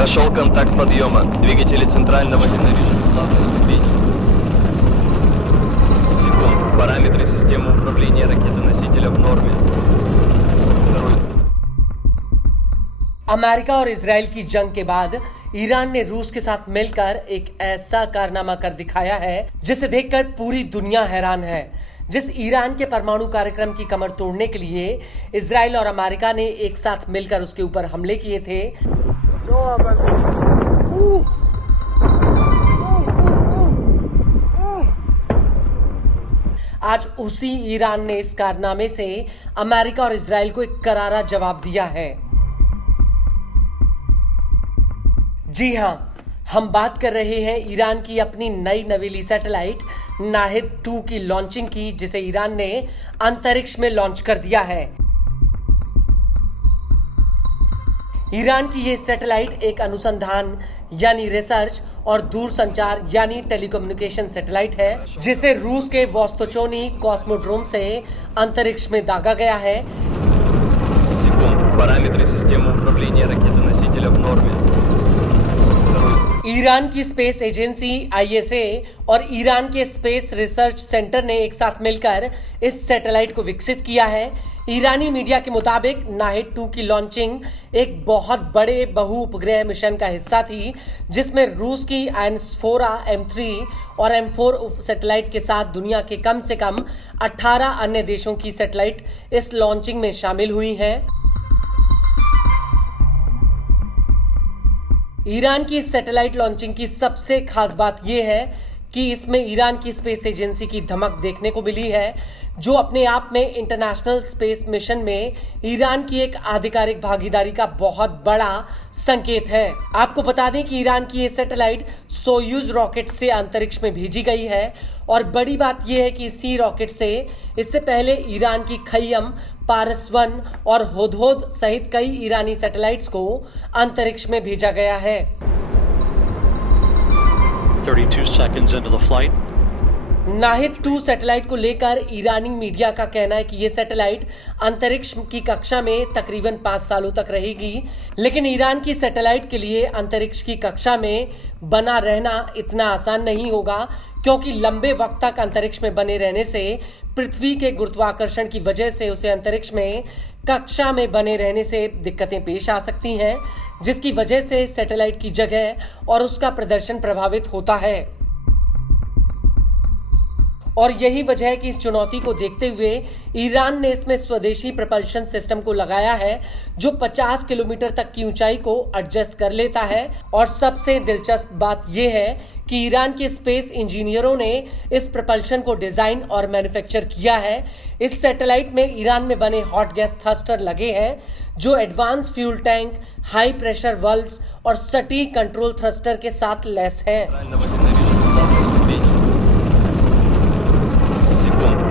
Прошел контакт подъема. Двигатели центрального ненавижу. Главное ступень. Секунд. Параметры системы управления ракеты-носителя в норме. Второй. America और Israel की जंग के बाद ईरान ने रूस के साथ मिलकर एक ऐसा कारनामा कर दिखाया है जिसे देखकर पूरी दुनिया हैरान है। जिस ईरान के परमाणु कार्यक्रम की कमर तोड़ने के लिए इजराइल और अमेरिका ने एक साथ मिलकर उसके ऊपर हमले किए थे, आज उसी ईरान ने इस कारनामे से अमेरिका और इजराइल को एक करारा जवाब दिया है। जी हां, हम बात कर रहे हैं ईरान की अपनी नई नवीली सैटेलाइट नाहिद 2 की लॉन्चिंग की, जिसे ईरान ने अंतरिक्ष में लॉन्च कर दिया है। ईरान की ये सैटेलाइट एक अनुसंधान यानी रिसर्च और दूरसंचार यानी टेलीकम्युनिकेशन सैटेलाइट है, जिसे रूस के वोस्तोचनी कॉस्मोड्रोम से अंतरिक्ष में दागा गया है। Параметры системы управления ракетой-носителя в норме. ईरान की स्पेस एजेंसी ISA और ईरान के स्पेस रिसर्च सेंटर ने एक साथ मिलकर इस सैटेलाइट को विकसित किया है। ईरानी मीडिया के मुताबिक नाहिद 2 की लॉन्चिंग एक बहुत बड़े बहु उपग्रह मिशन का हिस्सा थी, जिसमें रूस की एनस्फोरा M3 और M4 सैटेलाइट के साथ दुनिया के कम से कम 18 अन्य देशों की सैटेलाइट इस लॉन्चिंग में शामिल हुई हैं। ईरान की सैटेलाइट लॉन्चिंग की सबसे खास बात यह है कि इसमें ईरान की स्पेस एजेंसी की धमक देखने को मिली है, जो अपने आप में इंटरनेशनल स्पेस मिशन में ईरान की एक आधिकारिक भागीदारी का बहुत बड़ा संकेत है। आपको बता दें कि ईरान की ये सैटेलाइट सोयूज रॉकेट से अंतरिक्ष में भेजी गई है और बड़ी बात यह है कि इसी रॉकेट से इससे पहले ईरान की खय्यम, पारस-1 और हुदहुद सहित कई ईरानी सैटेलाइट्स को अंतरिक्ष में भेजा गया है। 32 seconds into the flight. Nahid 2 satellite को लेकर ईरानी मीडिया का कहना है कि यह सैटेलाइट अंतरिक्ष की कक्षा में तकरीबन 5 सालों तक रहेगी, लेकिन ईरान की सैटेलाइट के लिए अंतरिक्ष की कक्षा में बना रहना इतना आसान नहीं होगा, क्योंकि लंबे वक्त तक अंतरिक्ष में बने रहने से पृथ्वी के गुरुत्वाकर्षण की वजह से उसे अंतरिक्ष में कक्षा में बने रहने से दिक्कतें पेश आ सकती हैं, जिसकी वजह से सैटेलाइट की जगह और उसका प्रदर्शन प्रभावित होता है। और यही वजह है कि इस चुनौती को देखते हुए ईरान ने इसमें स्वदेशी प्रपल्शन सिस्टम को लगाया है, जो 50 किलोमीटर तक की ऊंचाई को एडजस्ट कर लेता है। और सबसे दिलचस्प बात यह है कि ईरान के स्पेस इंजीनियरों ने इस प्रपल्शन को डिजाइन और मैन्युफैक्चर किया है। इस सैटेलाइट में ईरान में बने हॉट गैस थ्रस्टर लगे हैं, जो advance fuel tank, high pressure valves और सटीक कंट्रोल थ्रस्टर के साथ लैस है।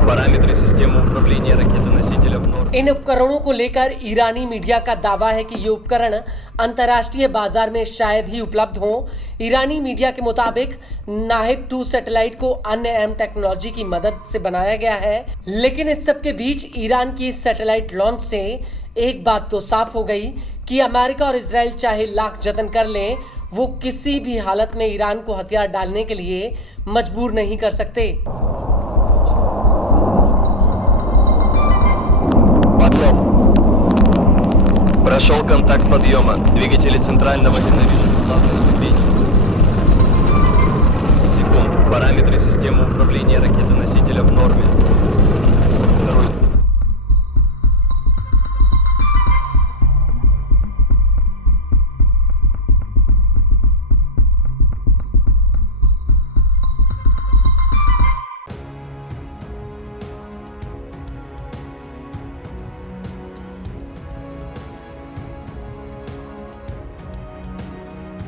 Параметры системы управления ракетой-носителя в норме. इन उपकरणों को लेकर ईरानी मीडिया का दावा है कि ये उपकरण अंतर्राष्ट्रीय बाजार में शायद ही उपलब्ध हों। ईरानी मीडिया के मुताबिक नाहिद 2 सैटेलाइट को अन्य अहम टेक्नोलॉजी की मदद से बनाया गया है, लेकिन इस सब के बीच ईरान की सैटेलाइट लॉन्च से एक बात तो साफ हो गई कि अमेरिका और इजराइल चाहे लाख जतन कर लें, वो किसी भी हालत में ईरान को हथियार डालने के लिए मजबूर नहीं कर सकते। Подъем. Прошел контакт подъема. Двигатели центрального ненавижу. Главное ступень. Секунд. Параметры системы управления ракетой-носителя в норме. Второй.